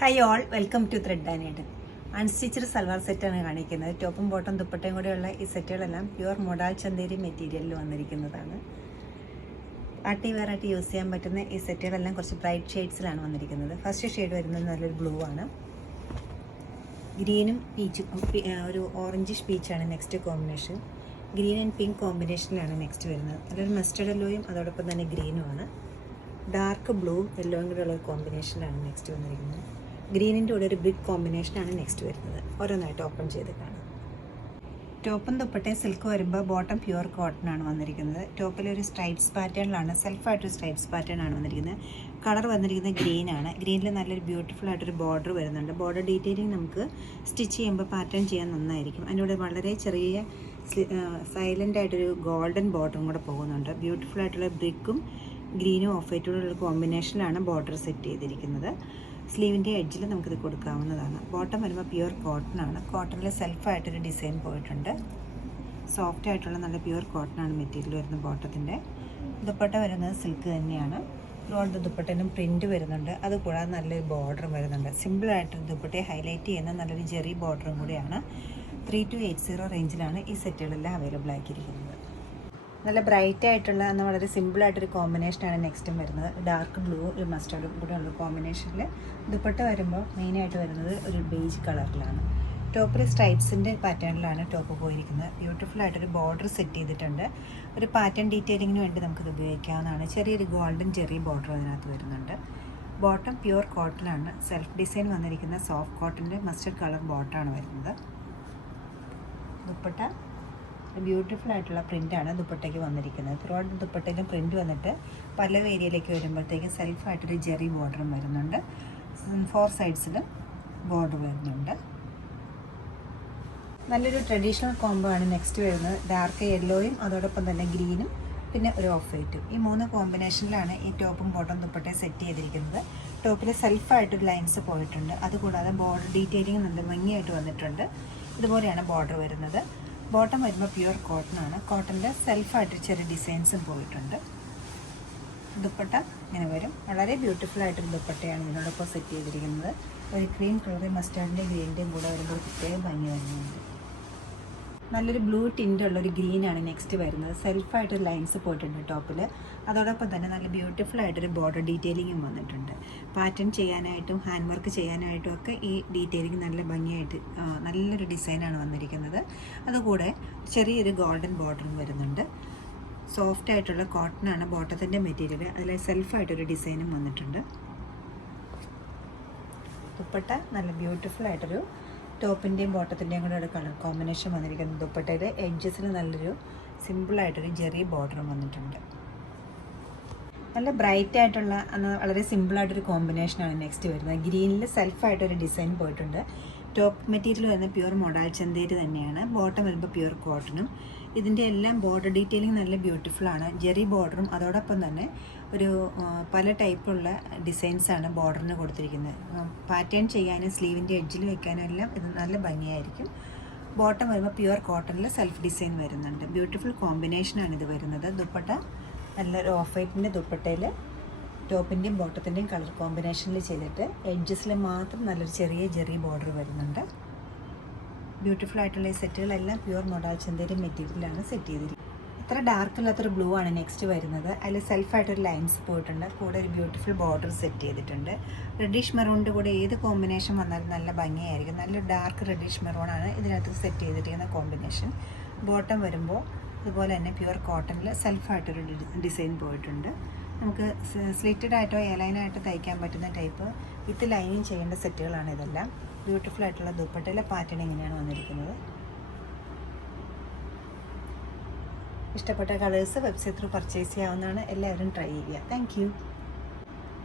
Hi all, welcome to thread and needle. Unstitched salwar സെറ്റാണ് കാണിക്കുന്നത്. ടോപ്പും ബോട്ടം ദുപ്പട്ടയും കൂടെയുള്ള ഈ സെറ്റുകളെല്ലാം പ്യുവർ മൊഡാൽ ചന്തേരി മെറ്റീരിയലിൽ വന്നിരിക്കുന്നതാണ്. പാർട്ടി വെയർ ആയിട്ട് യൂസ് ചെയ്യാൻ പറ്റുന്ന ഈ സെറ്റുകളെല്ലാം കുറച്ച് ബ്രൈറ്റ് ഷെയ്ഡ്സിലാണ് വന്നിരിക്കുന്നത്. ഫസ്റ്റ് ഷെയ്ഡ് വരുന്നത് നല്ലൊരു ബ്ലൂ ആണ്. ഗ്രീനും പീച്ചും, ഒരു ഓറഞ്ചിഷ് പീച്ചാണ് next combination. Green and pink കോമ്പിനേഷനിലാണ് നെക്സ്റ്റ് വരുന്നത്. നല്ലൊരു മസ്റ്റർഡ് യെല്ലോയും അതോടൊപ്പം തന്നെ ഗ്രീനുമാണ്. ഡാർക്ക് ബ്ലൂവും യെല്ലോയും കൂടെ ഉള്ള ഒരു കോമ്പിനേഷനിലാണ് നെക്സ്റ്റ് വന്നിരിക്കുന്നത്. ഗ്രീനിൻ്റെ കൂടെ ഒരു ബിഗ് കോമ്പിനേഷനാണ് നെക്സ്റ്റ് വരുന്നത്. ഓരോന്നായിട്ട് ഓപ്പൺ ചെയ്ത് കാണാം. ടോപ്പും ദുപ്പട്ടയും സിൽക്ക് വരുമ്പോൾ ബോട്ടം പ്യുവർ കോട്ടൺ ആണ് വന്നിരിക്കുന്നത്. ടോപ്പിലൊരു സ്ട്രൈപ്സ് പാറ്റേണിലാണ്, സെൽഫായിട്ടൊരു സ്ട്രൈപ്സ് പാറ്റേൺ ആണ് വന്നിരിക്കുന്നത്. കളർ വന്നിരിക്കുന്നത് ഗ്രീനാണ്. ഗ്രീനിൽ നല്ലൊരു ബ്യൂട്ടിഫുൾ ആയിട്ടൊരു ബോർഡർ വരുന്നുണ്ട്. ബോർഡർ ഡീറ്റെയിലിംഗ് നമുക്ക് സ്റ്റിച്ച് ചെയ്യുമ്പോൾ പാറ്റേൺ ചെയ്യാൻ നന്നായിരിക്കും. അതിൻ്റെ വളരെ ചെറിയ സൈലൻ്റ് ആയിട്ടൊരു ഗോൾഡൻ ബോർഡറും കൂടെ പോകുന്നുണ്ട്. ബ്യൂട്ടിഫുൾ ആയിട്ടുള്ള ബ്രിക്കും ഗ്രീനും ഓഫ് വൈറ്റുള്ള കോമ്പിനേഷനിലാണ് ബോർഡർ സെറ്റ് ചെയ്തിരിക്കുന്നത്. സ്ലീവിൻ്റെ എഡ്ജിൽ നമുക്കിത് കൊടുക്കാവുന്നതാണ്. ബോട്ടം വരുമ്പോൾ പ്യുവർ കോട്ടൺ ആണ്. കോട്ടണിൽ സെൽഫായിട്ടൊരു ഡിസൈൻ പോയിട്ടുണ്ട്. സോഫ്റ്റ് ആയിട്ടുള്ള നല്ല പ്യുവർ കോട്ടൺ ആണ് മെറ്റീരിയൽ വരുന്നത്. ബോട്ടത്തിൻ്റെ ദുപ്പട്ട വരുന്നത് സിൽക്ക് തന്നെയാണ്. ത്രോട്ട് ദുപ്പട്ടയിലും പ്രിൻറ്റ് വരുന്നുണ്ട്. അതുകൂടാതെ നല്ലൊരു ബോർഡറും വരുന്നുണ്ട്. സിമ്പിളായിട്ട് ദുപ്പട്ടയെ ഹൈലൈറ്റ് ചെയ്യുന്ന നല്ലൊരു ജെറി ബോർഡറും കൂടിയാണ്. 3280 റേഞ്ചിലാണ് ഈ സെറ്റുകളെല്ലാം അവൈലബിൾ ആക്കിയിരിക്കുന്നത്. നല്ല ബ്രൈറ്റ് ആയിട്ടുള്ള എന്നാൽ വളരെ സിമ്പിളായിട്ടൊരു കോമ്പിനേഷനാണ് നെക്സ്റ്റും വരുന്നത്. ഡാർക്ക് ബ്ലൂ ഒരു മസ്റ്റർഡും കൂടെ ഉള്ള കോമ്പിനേഷനിൽ ദുപ്പട്ട വരുമ്പോൾ മെയിനായിട്ട് വരുന്നത് ഒരു ബേജ് കളറിലാണ്. ടോപ്പിൽ സ്ട്രൈപ്സിൻ്റെ പാറ്റേണിലാണ് ടോപ്പ് പോയിരിക്കുന്നത്. ബ്യൂട്ടിഫുൾ ആയിട്ടൊരു ബോർഡർ സെറ്റ് ചെയ്തിട്ടുണ്ട്. ഒരു പാറ്റേൺ ഡീറ്റെയിലിങ്ങിന് വേണ്ടി നമുക്കിത് ഉപയോഗിക്കാവുന്നതാണ്. ചെറിയൊരു ഗോൾഡൻ ചെറിയ ബോർഡർ അതിനകത്ത് വരുന്നുണ്ട്. ബോട്ടം പ്യുവർ കോട്ടണിലാണ്. സെൽഫ് ഡിസൈൻ വന്നിരിക്കുന്ന സോഫ്റ്റ് കോട്ടൻ്റെ മസ്റ്റർഡ് കളർ ബോട്ടമാണ് വരുന്നത്. ദുപ്പട്ട ബ്യൂട്ടിഫുൾ ആയിട്ടുള്ള പ്രിൻ്റാണ് ദുപ്പട്ടയ്ക്ക് വന്നിരിക്കുന്നത്. ത്രോട്ട് ദുപ്പട്ടയിലും പ്രിൻ്റ് വന്നിട്ട് പല ഏരിയയിലേക്ക് വരുമ്പോഴത്തേക്കും സെൽഫായിട്ടൊരു ജെറി ബോർഡറും വരുന്നുണ്ട്. 4 സൈഡ്സിലും ബോർഡർ വരുന്നുണ്ട്. നല്ലൊരു ട്രഡീഷണൽ കോംബോ ആണ് നെക്സ്റ്റ് വരുന്നത്. ഡാർക്ക് യെല്ലോയും അതോടൊപ്പം തന്നെ ഗ്രീനും പിന്നെ ഒരു ഓഫ് വൈറ്റും. ഈ 3 കോമ്പിനേഷനിലാണ് ഈ ടോപ്പും ബോട്ടം ദുപ്പട്ടയും സെറ്റ് ചെയ്തിരിക്കുന്നത്. ടോപ്പിൽ സെൽഫായിട്ടൊരു ലൈൻസ് പോയിട്ടുണ്ട്. അതുകൂടാതെ ബോർഡർ ഡീറ്റെയിലിംഗ് നല്ല ഭംഗിയായിട്ട് വന്നിട്ടുണ്ട്. ഇതുപോലെയാണ് ബോർഡർ വരുന്നത്. ബോട്ടം വരുമ്പോൾ പ്യുവർ കോട്ടൺ ആണ്. കോട്ടണിൽ സെൽഫായിട്ട് ചെറിയ ഡിസൈൻസും പോയിട്ടുണ്ട്. ദുപ്പട്ട ഇങ്ങനെ വരും. വളരെ ബ്യൂട്ടിഫുൾ ആയിട്ടൊരു ദുപ്പട്ടയാണ് ഇതിനോടൊപ്പം സെറ്റ് ചെയ്തിരിക്കുന്നത്. ഒരു ക്രീം കളറും മസ്റ്റാർഡിൻ്റെയും ഗ്രീനിൻ്റെയും കൂടെ വരുമ്പോൾ പ്രത്യേകം ഭംഗി വരുന്നുണ്ട്. നല്ലൊരു ബ്ലൂ ടിൻ്റുള്ളൊരു ഗ്രീനാണ് നെക്സ്റ്റ് വരുന്നത്. സെൽഫായിട്ടൊരു ലൈൻസ് പോയിട്ടുണ്ട് ടോപ്പിൽ. അതോടൊപ്പം തന്നെ നല്ല ബ്യൂട്ടിഫുൾ ആയിട്ടൊരു ബോർഡർ ഡീറ്റെയിലിങ്ങും വന്നിട്ടുണ്ട്. പാറ്റേൺ ചെയ്യാനായിട്ടും ഹാൻഡ് വർക്ക് ചെയ്യാനായിട്ടും ഒക്കെ ഈ ഡീറ്റെയിലിംഗ് നല്ല ഭംഗിയായിട്ട് നല്ലൊരു ഡിസൈനാണ് വന്നിരിക്കുന്നത്. അതുകൂടെ ചെറിയൊരു ഗോൾഡൻ ബോർഡറും വരുന്നുണ്ട്. സോഫ്റ്റ് ആയിട്ടുള്ള കോട്ടണാണ് ബോട്ടത്തിൻ്റെ മെറ്റീരിയൽ. അതിൽ സെൽഫായിട്ടൊരു ഡിസൈനും വന്നിട്ടുണ്ട്. ദുപ്പട്ട നല്ല ബ്യൂട്ടിഫുൾ ആയിട്ടൊരു ടോപ്പിൻ്റെയും ബോട്ടത്തിൻ്റെയും കൂടെ ഒരു കളർ കോമ്പിനേഷൻ വന്നിരിക്കുന്നത്. ദുപ്പട്ടയുടെ എഡ്ജസിൽ നല്ലൊരു സിമ്പിളായിട്ടൊരു ജെറി ബോർഡറും വന്നിട്ടുണ്ട്. നല്ല ബ്രൈറ്റ് ആയിട്ടുള്ള വളരെ സിമ്പിളായിട്ടൊരു കോമ്പിനേഷനാണ് നെക്സ്റ്റ് വരുന്നത്. ഗ്രീനിൽ സെൽഫായിട്ടൊരു ഡിസൈൻ പോയിട്ടുണ്ട്. ടോപ്പ് മെറ്റീരിയൽ വരുന്നത് പ്യുവർ മൊഡാൽ ചന്തേരി തന്നെയാണ്. ബോട്ടം വരുമ്പോൾ പ്യുവർ കോട്ടണും. ഇതിൻ്റെ എല്ലാം ബോർഡർ ഡീറ്റെയിലിംഗ് നല്ല ബ്യൂട്ടിഫുള്ളാണ്. ജെറി ബോർഡറും അതോടൊപ്പം തന്നെ ഒരു പല ടൈപ്പുള്ള ഡിസൈൻസാണ് ബോർഡറിന് കൊടുത്തിരിക്കുന്നത്. പാറ്റേൺ ചെയ്യാനും സ്ലീവിൻ്റെ എഡ്ജിൽ വെക്കാനും എല്ലാം ഇത് നല്ല ഭംഗിയായിരിക്കും. ബോട്ടം വരുമ്പോൾ പ്യുവർ കോട്ടണിൽ സെൽഫ് ഡിസൈൻ വരുന്നുണ്ട്. ബ്യൂട്ടിഫുൾ കോമ്പിനേഷനാണ് ഇത് വരുന്നത്. ദുപ്പട്ട നല്ലൊരു ഓഫ് വൈറ്റിൻ്റെ ദുപ്പട്ടയിൽ ടോപ്പിൻ്റെയും ബോട്ടത്തിൻ്റെയും കളർ കോമ്പിനേഷനിൽ ചെയ്തിട്ട് എഡ്ജസിൽ മാത്രം നല്ലൊരു ചെറിയ ജെറി ബോർഡർ വരുന്നുണ്ട്. ബ്യൂട്ടിഫുൾ ആയിട്ടുള്ള ഈ സെറ്റുകളെല്ലാം പ്യുവർ മൊഡാൽ ചന്തേരി മെറ്റീരിയലാണ് സെറ്റ് ചെയ്തിരിക്കുന്നത്. ഇത്ര ഡാർക്ക് അല്ലാത്തൊരു ബ്ലൂ ആണ് നെക്സ്റ്റ് വരുന്നത്. അതിൽ സെൽഫായിട്ടൊരു ലൈൻസ് പോയിട്ടുണ്ട്. കൂടെ ഒരു ബ്യൂട്ടിഫുൾ ബോർഡർ സെറ്റ് ചെയ്തിട്ടുണ്ട്. റെഡിഷ് മെറൂണിൻ്റെ കൂടെ ഏത് കോമ്പിനേഷൻ വന്നാലും നല്ല ഭംഗിയായിരിക്കും. നല്ല ഡാർക്ക് റെഡിഷ് മെറൂണാണ് ഇതിനകത്ത് സെറ്റ് ചെയ്തിരിക്കുന്ന കോമ്പിനേഷൻ. ബോട്ടം വരുമ്പോൾ അതുപോലെ തന്നെ പ്യുവർ കോട്ടണിൽ സെൽഫായിട്ടൊരു ഡിസൈൻ പോയിട്ടുണ്ട്. നമുക്ക് സ്ലിറ്റഡ് ആയിട്ടോ എയർലൈനായിട്ടോ തയ്ക്കാൻ പറ്റുന്ന ടൈപ്പ് വിത്ത് ലൈനിങ് ചെയ്യേണ്ട സെറ്റുകളാണ് ഇതെല്ലാം. ബ്യൂട്ടിഫുൾ ആയിട്ടുള്ള ദുപ്പട്ടയിലെ പാറ്റേൺ ഇങ്ങനെയാണ് വന്നിരിക്കുന്നത്. ഇഷ്ടപ്പെട്ട കളേഴ്സ് വെബ്സൈറ്റ് ത്രൂ പർച്ചേസ് ചെയ്യാവുന്നതാണ്. എല്ലാവരും ട്രൈ ചെയ്യുക. താങ്ക്